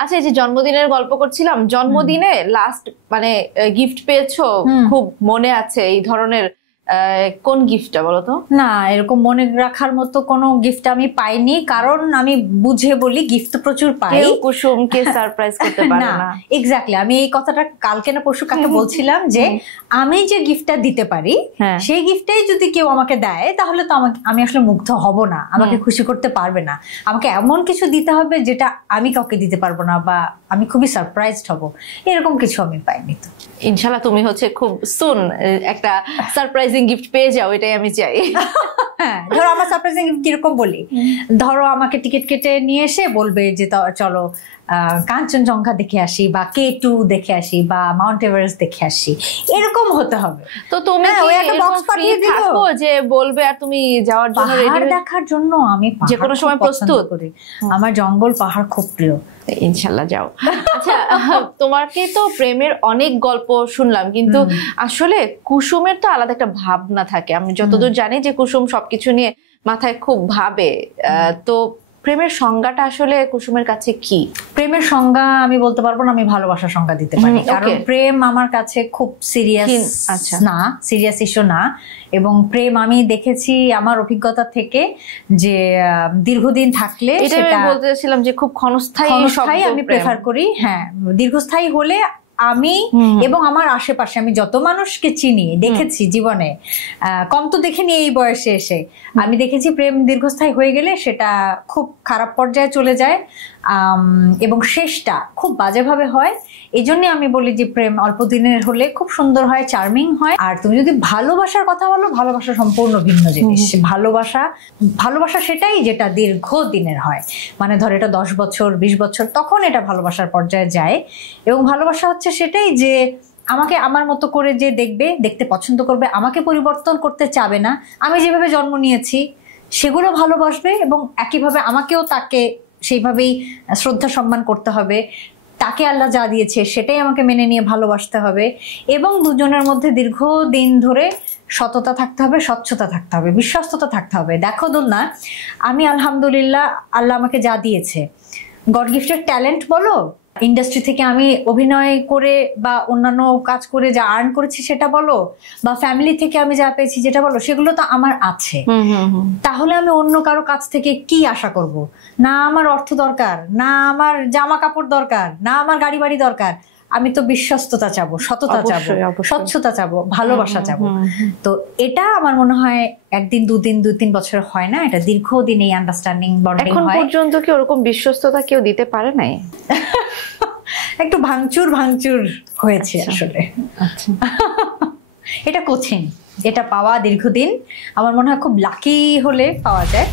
আচ্ছা, এই যে জন্মদিনের গল্প করছিলাম, জন্মদিনে লাস্ট মানে গিফট পেয়েছো খুব মনে আছে এই ধরনের কোন গিফটটা বলো তো? না, এরকম মনে রাখার মতো কোনো গিফট আমি পাইনি, কারণ আমি বুঝে বলি গিফট তো প্রচুর পাই, কুসুমকে সারপ্রাইজ করতে পারে না। এক্স্যাক্টলি, আমি এই কথাটা কালকে না পরশু কাকে বলছিলাম যে আমি যে গিফটটা দিতে পারি সেই গিফটটাই যদি কেউ আমাকে দেয় তাহলে তো আমি আসলে মুগ্ধ হব না, আমাকে খুশি করতে পারবে না। আমাকে এমন কিছু দিতে হবে যেটা আমি কাউকে দিতে পারবো না বা আমি খুবই সারপ্রাইজড হব, এরকম কিছু আমি পাইনি। তো ইনশাআল্লাহ তুমি হচ্ছে খুব সুন একটা সারপ্রাইজিং গিফট পেয়ে যাও, এটাই আমি চাই। হ্যাঁ, ধরো আমার সারপ্রাইজিং গিফট কিরকম বলি, ধরো আমাকে টিকিট কেটে নিয়ে এসে বলবে যে চলো কাঞ্চনজঙ্ঘা দেখে আসি বা K2 দেখে আসি বা মাউন্ট এভারেস্ট দেখে আসি, এরকম হতে হবে। তো তুমি ওই একটা বক্স পাঠিয়ে দিও যে বলবে আর তুমি যাওয়ার জন্য পাহাড় দেখার জন্য আমি যে কোনো সময় প্রস্তুত করি, আমার জঙ্গল পাহাড় খুব প্রিয়। ইনশাল্লাহ যাও। আচ্ছা, তোমাকে তো প্রেমের অনেক গল্প শুনলাম, কিন্তু আসলে কুসুমের তো আলাদা একটা ভাবনা থাকে। আমি যতদূর জানি যে কুসুম সবকিছু নিয়ে মাথায় খুব ভাবে, তো প্রেমের সংজ্ঞাটা আসলে কুসুমের কাছে কি? প্রেমের সংজ্ঞা আমি বলতে পারবো না, আমি ভালোবাসার সংজ্ঞা দিতে পারি, কারণ প্রেম আমার কাছে খুব সিরিয়াস না, সিরিয়াস ইস্যু না। এবং প্রেম আমি দেখেছি আমার অভিজ্ঞতা থেকে যে দীর্ঘদিন থাকলে, সেটা বলতেছিলাম যে খুব ক্ষণস্থায়ী আমি প্রেফার করি। হ্যাঁ, দীর্ঘস্থায়ী হলে আমি এবং আমার আশেপাশে আমি যত মানুষকে চিনি দেখেছি জীবনে, কম তো দেখিনি এই বয়সে এসে, আমি দেখেছি প্রেম দীর্ঘস্থায়ী হয়ে গেলে সেটা খুব খারাপ পর্যায়ে চলে যায় এবং শেষটা খুব বাজেভাবে হয়। এই জন্য আমি বলি যে প্রেম অল্প দিনের হলে খুব সুন্দর হয়, চার্মিং হয়। আর তুমি যদি ভালোবাসার কথা বলো, ভালোবাসা সম্পূর্ণ ভিন্ন জিনিস। ভালোবাসা সেটাই যেটা দীর্ঘদিনের হয়, মানে ধর এটা 10 বছর 20 বছর, তখন এটা ভালোবাসার পর্যায়ে যায়। এবং ভালোবাসা হচ্ছে সেটাই যে আমাকে আমার মতো করে যে দেখবে, দেখতে পছন্দ করবে, আমাকে পরিবর্তন করতে চাবে না, আমি যেভাবে জন্ম নিয়েছি সেগুলো ভালোবাসবে এবং একইভাবে আমাকেও তাকে সেইভাবেই শ্রদ্ধা সম্মান করতে হবে। তাকে আল্লাহ যা দিয়েছে সেটাই আমাকে মেনে নিয়ে ভালোবাসতে হবে এবং দুজনের মধ্যে দীর্ঘদিন ধরে সততা থাকতে হবে, স্বচ্ছতা থাকতে হবে, বিশ্বস্ততা থাকতে হবে। দেখো দুলনা, আমি আলহামদুলিল্লাহ আল্লাহ আমাকে যা দিয়েছে, গড গিফটেড ট্যালেন্ট বলো, ইন্ডাস্ট্রি থেকে আমি অভিনয় করে বা অন্যান্য কাজ করে যা আর্ন করেছি সেটা বলো, বা ফ্যামিলি থেকে আমি যা পেয়েছি যেটা বলো, সেগুলো তো আমার আছে। তাহলে আমি অন্য কারো কাছ থেকে কি আশা করব? না আমার অর্থ দরকার, না আমার জামা কাপড় দরকার, না আমার গাড়ি বাড়ি দরকার, আমি তো বিশ্বস্ততা চাবো, সততা চাবো, স্বচ্ছতা চাবো, ভালোবাসা চাবো। তো এটা আমার মনে হয় একদিন দুদিন 2-3 বছর হয় না, এটা দীর্ঘদিন এই আন্ডারস্ট্যান্ডিং বন্ডিং হয়। এখন পর্যন্ত কি ওরকম বিশ্বস্ততা কেউ দিতে পারে নাই? একটু ভাঙচুর হয়েছে আসলে। আচ্ছা, এটা কঠিন, এটা পাওয়া দীর্ঘদিন, আমার মনে হয় খুব লাকি হলে পাওয়া যায়।